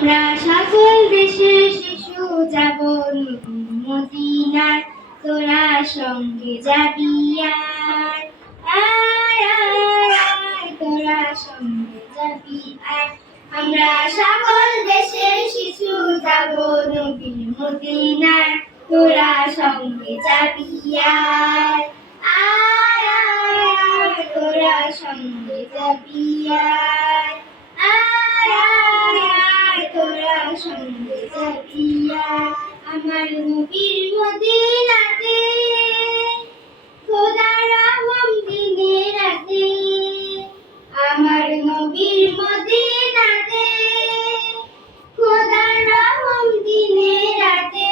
আমরা সকল দেশের শিশু যাব মদিনার তোরা সঙ্গে যাবি আয় তোরা সঙ্গে যাবি আয় আমরা সকল দেশের শিশু যাব নবীর মদিনার তোরা সঙ্গে যাবি আয় তোরা সঙ্গে যাবি আয় আয় সঙ্গে আমার রাতে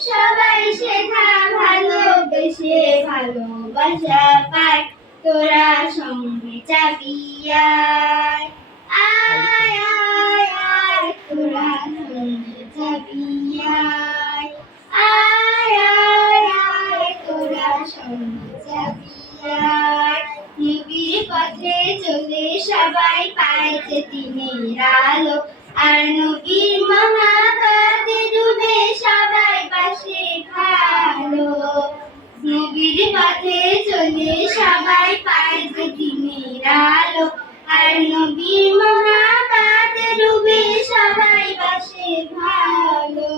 সবাই শেখা ভালোবেসে ভালোবাসা পায় তোরা সঙ্গে আয় আয় নবীর পথে চলে সবাই পায় দিনের আলো আর নবীর মহাবাদে ডুবে সবাই পাশে ভালো। নবীর পথে চলে সবাই পায় দিনের আলো আর নবীর মহাবাদে ডুবে সবাই পাশে ভালো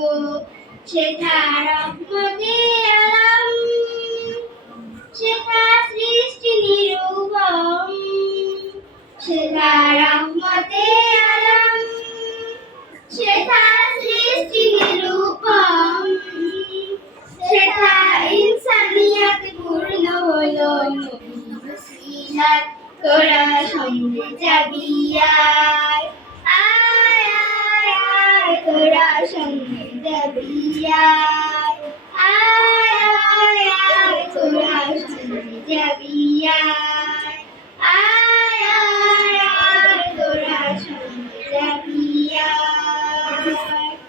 সেটা রহমতে আলম নিরূপম শ্বেতা আলম। শ্বেতা সৃষ্টি নিরূপম শ্বেতা ইনসানিয়াত পূর্ণ হল তোরা সঙ্গে